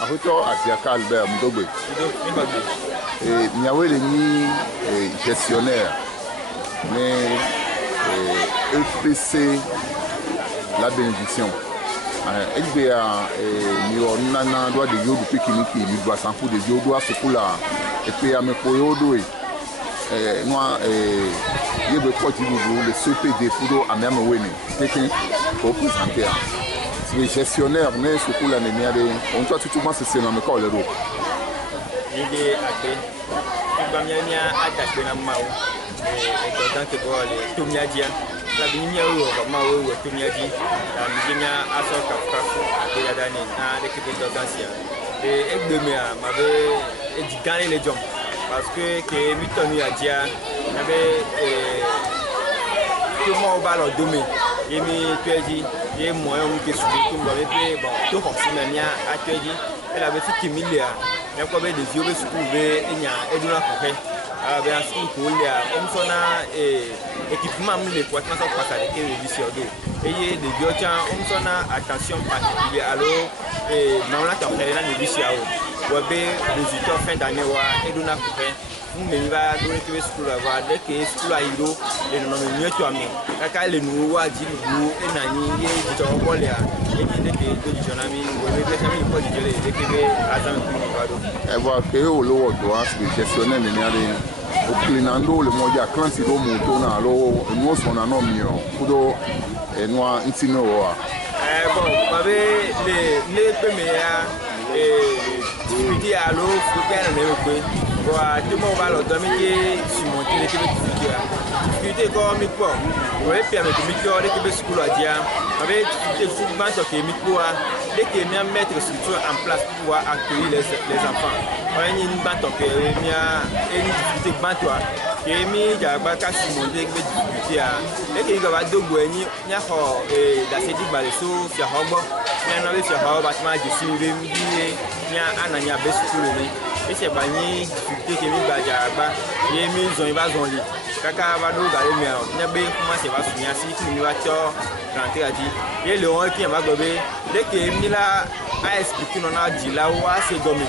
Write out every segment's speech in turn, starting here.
Ahoto Asiaka Albert Mdogbe. Et Niawé ni gestionnaire, mais EPC la bénédiction. Elbea ni onana doit de yodu pikiniki ni doit sans coup de yodu à ce coup-là. Et puis à me koyodo moi yebe koti le CPD fudo à même wene. Quelqu'un pour présenter. Le gestionnaire, mais ce coup-là, on doit tout le monde se faire dans le corps. Il est attaqué. Il y a attaqué dans Mao. Et dans le cas de Tomiadia, la ligne où Mao est Tomiadi, la ligne à son café, et la dernière, l'équipe d'organisation. Et Egdemea m'avait dit gagner les gens. Parce que Mitoni a dit, il y avait tout le monde va leur donner. Et tu as dit, il y a moyen de se faire bon, tout forcément, tu as dit, elle avait fait 10 milliards. Il y a quoi des yeux qui se trouvaient, il y a un peu de avec un scoop pour il y a comme son équipement, les poissons sont passés avec les viseurs d'eau. Et il y a des vieux gens, on s'en a attention particulière. Alors, dans la tempête, il y a des viseurs. Ou bien, les résultats fin d'année, et de la coupée. Mais il va donner que le school avoir dès que le school a eu et non mieux tu as mis quand les nouveaux a dit nous et nani et tu as encore là et dès que tu as mis le jamais il faut dire dès que à dans le et voir que au lot doit se gestionner les nerfs au clinando le modia quand si do moto na lo nous son na mieux kudo et noa intino wa bon avait les premières et dit allo faut faire le tout le monde va leur donner surmonter les difficultés comme il faut. On va permettre de micro les Québec school à dire avec des souvent sur les micro dès que bien mettre structure en place pour pouvoir accueillir les enfants. On a une bande qui est une difficulté bande toi qui est mis à baka surmonter les difficultés et qui va dogouni il y a la série balesso sur Hobo il y a un sur Hobo bâtiment de suivi il y a un an il y a baisse sur le et c'est pas une difficulté qui est mise à bas il est mis en bas en lit kaka va do gare mi il y a bien comment c'est va souvenir si tu vas te rentrer à dire et le on qui va gober dès que il a expliqué on a dit là où c'est gommé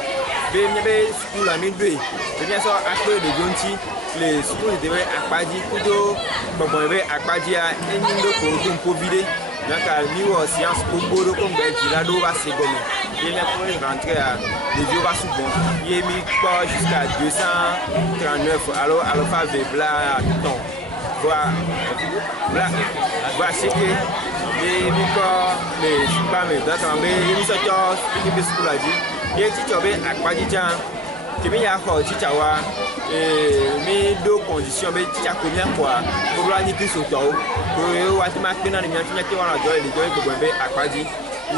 bien bien school à mi deux c'est bien ça après de jonti les schools devaient akpadi kudo bon ben akpadi a enindo ko pour vider donc à niveau science pour bodo comme ben dit là do va c'est gommé il est pour rentrer à les vieux va souvent il est mis pas jusqu'à 239 alors faire des blagues ton voilà c'est que les micro les pas mais dans un mais il se tient qui peut se pour la dire il est tu as akpadi tiens qui vient à quoi tu as mais deux conditions mais tu as combien quoi pour la nuit sur toi pour voir tu m'as fait dans les miens tu n'as pas la joie les joies pour ben akpadi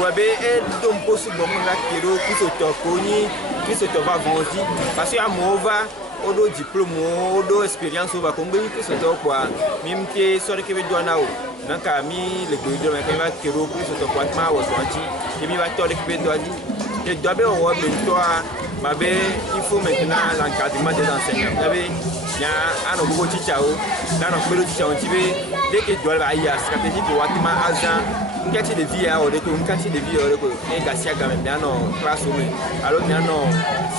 Wabe est donc possible de la kiro qui se tokoni qui se va vendre parce que à mova odo diplôme odo expérience va combien qui se toque quoi même que sur le Québec doit nao donc ami le gouvernement mais va kiro qui se toque quoi ma sorti et mi va to le Québec doit dire et doit bien on va toi mabe il faut maintenant l'encadrement des enseignants vous savez il y a un nouveau tichao dans notre bureau tichao dès que doit va y a stratégie pour watima agent quartier de vie au déco un quartier de vie au déco et Garcia quand même bien non classe alors bien non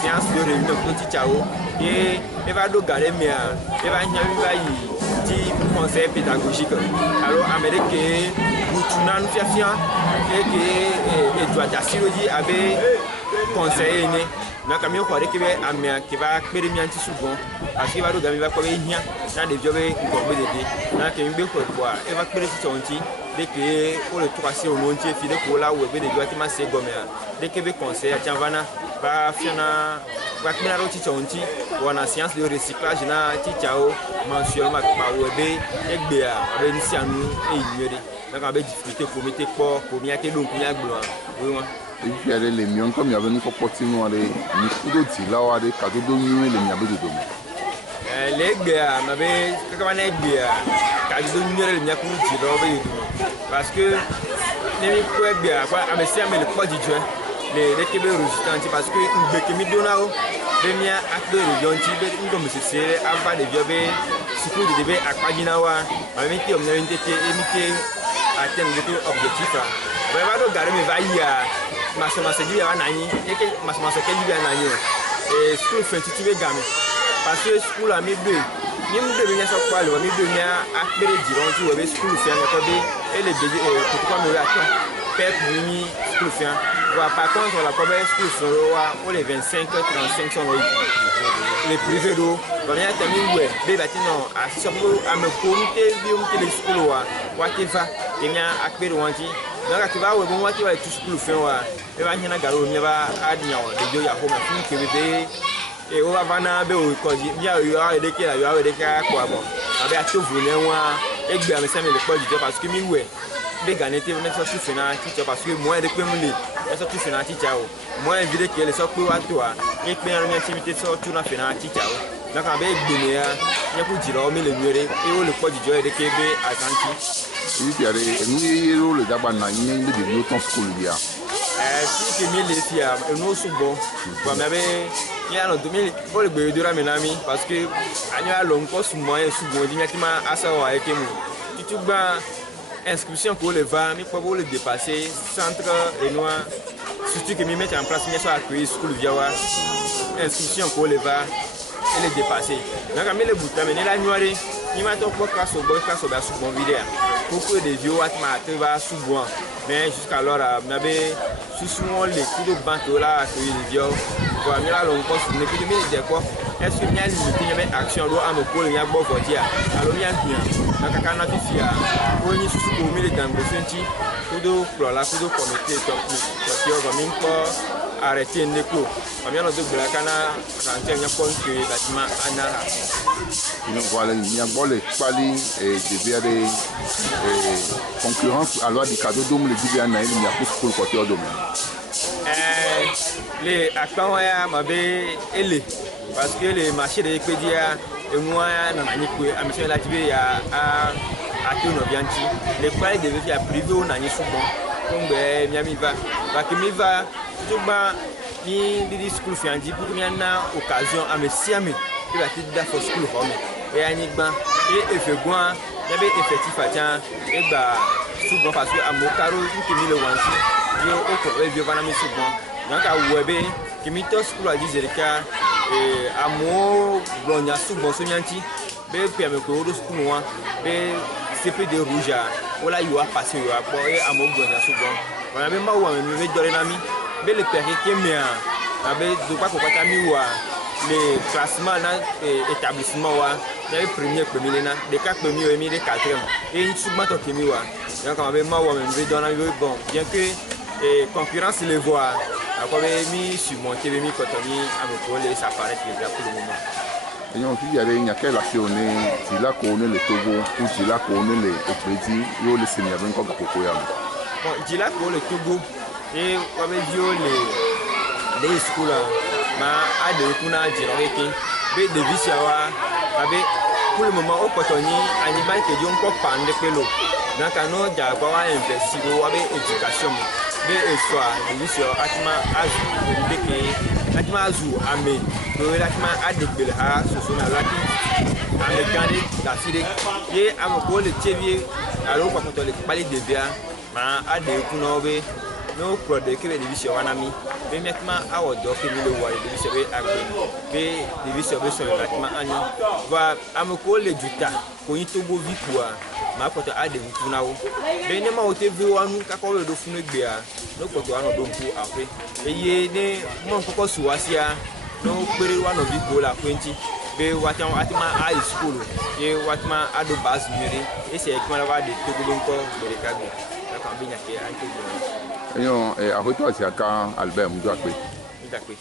séance de réunion petit ciao et va do garder mais et va y dit conseil pédagogique alors américain Boutounan fiafia et que et doit assurer avec conseiller né na camion quoi qui va expérimenter souvent parce qu'il va do gami va quoi bien dans des jobs pour aider na que bien quoi et va expérimenter dès que pour le troisième au monde qui est pour là où il y a des doigts qui m'assent gommé dès que le conseil à Tianvana va faire na va faire na roti chonti ou en science de recyclage na tichao mensuellement par web et bien avec ici à nous et ignorer donc avec difficulté pour mettre pour bien que donc bien gloire oui et puis les miens comme il y avait une opportunité de ni kudo ti là ou des cadeaux de nous les miens de domaine les gars m'avait quand on est bien cadeau de nous les miens pour dire parce que les micros bien quoi mais c'est mais le quoi du Dieu les Québec résistants parce que le Québec donao les miens acteurs de Jonti une comme c'est avant de vivre surtout de devait à Paginawa avec qui on a une tête émité atteindre l'objectif Bɛɛ b'a dɔn gari min va yi a masɔmasɔji yɛ va nanyi e ke masɔmasɔkɛji bɛ nanyi o school fɛn titi bɛ game parce que school a mi do ni mu de bi ɲɛsɔ kpali wa mi do nya akpere jirɔn ti wa bɛ school fɛn kɛ kɔ bi e le deji kutukɔ mi wa tɔn pep ni school fɛn wa par contre la kɔ bɛ school fɛn wa o le 25-35 sɔn o le privé do wa mi y'a tɛmi wɛ bɛ bati nɔ a sɔgbɔ ame ko n te bi n te le school wa te va te nya akpere wɔn ti donc a ti va wɛ bon wa ti wa tu school fɛn wa e b'a ɲɛna garo mi ba a nya wa de jo ya ko ma fun kebe be e o va na be o ko ya yo a de ke la yo a de ka ko abo abe a to vu ne wa e gbe am se me le po jijo parce que mi wɛ be ganete ne so tu fina teacher parce que moi de pe mu le e so tu fina teacher o moi invite ke le so pe wa to a e pe ran activité so tu na fina teacher o donc abe gbe ne ya ne ku jiro mi le nwere e o le po jijo e de ke be asanti ibi are enu ye ro le dagba na yin le de no ton school dia si ke mi le fia enu subo ba me be ya no 2000 bo le gbe dura mi na mi parce que anyo alo nko sumo e subo di nyati ma asa wa e ke mu titugba inscription pour le va mi pour le dépasser centre et noir surtout que mi mettre en place mi so accueillir school via wa inscription pour le va et le dépasser donc ami le bouton mais la noire ni ma to pour classe ba sous bon vidéo pour que des vieux wat ma te va sous bon mais jusqu'à alors m'avait sous mon les coups de banque là accueillir les vieux pour mi la long poste ne que mi de quoi est-ce que mi a limité mi action do am ko le ya bo votia alors mi a bien donc quand on a fia ko ni sous ko mi le dans le senti kudo la kudo comité to va mi ko arrêter neko ami no de bla kana ranté nya point que bâtiment anara nous voilà il y a bon les pali et devient des concurrence à loi du cadeau dom le dit na il y a pour school côté dom les akpan ya mabe ele parce que les marchés de pédia et moi na nani ko ami la tibe ya a to no bianti les pali de via privé ou nani souvent donc miami va que mi va tout ba ni di school fiandi pour que mi na occasion à me siami et la tête da for school home et ani gban et effet gwan ya be effectif atian et ba souvent parce que amokaro qui mi le wansi yo o ko e bio bana mi souvent donc a webe qui mi to school a dizerika et amo blonya souvent so nyanti be pe me ko do school wa be CP de rouge wala yo a passé yo a po e amo blonya souvent on avait ma wa me be dore na mi be le père qui me a be do pas ko kwata mi wa les classements dans établissement wa les premier na des cas premier et des quatrième et une souvent to kimi wa donc on avait ma wa me be dona bon bien que concurrence les voix après mi surmonter mi cotomi avec les appareils déjà pour le moment et on dit il y a quelle action si là qu'on est le Togo ou si là qu'on est le crédit yo le seigneur ben ko ko ya bon si là qu'on le Togo et on avait dit les schools ma a de kuna jiro ke be de visia wa abe pour le moment au cotoni animal que jon ko pande pelo donc no ja ba wa investir wa be éducation be eswa de visia atima azu de ke atima azu ame do atima adegbele ha so na lati ame gande la fide ye am ko le tevie alo ko to le pali de bia ma ade kuna be no product que division wanami be metma awo do ke mi le wa division be agbe be division be so metma anyo va amko le juta ko yin Togo vikua ma ko to ade mfuna wo be ne ma o te vi wanu ka ko le do funu gbe a no ko to anu do mpu afi eye ne mo ko suwasia no pere wa no vikua la kwenti be watan atima high school ye watma ado bas mire e se ekma la de Togo ko be kagbe la kan be nya ke anke Eyon, a retour à Albert Mouakwe. D'accord.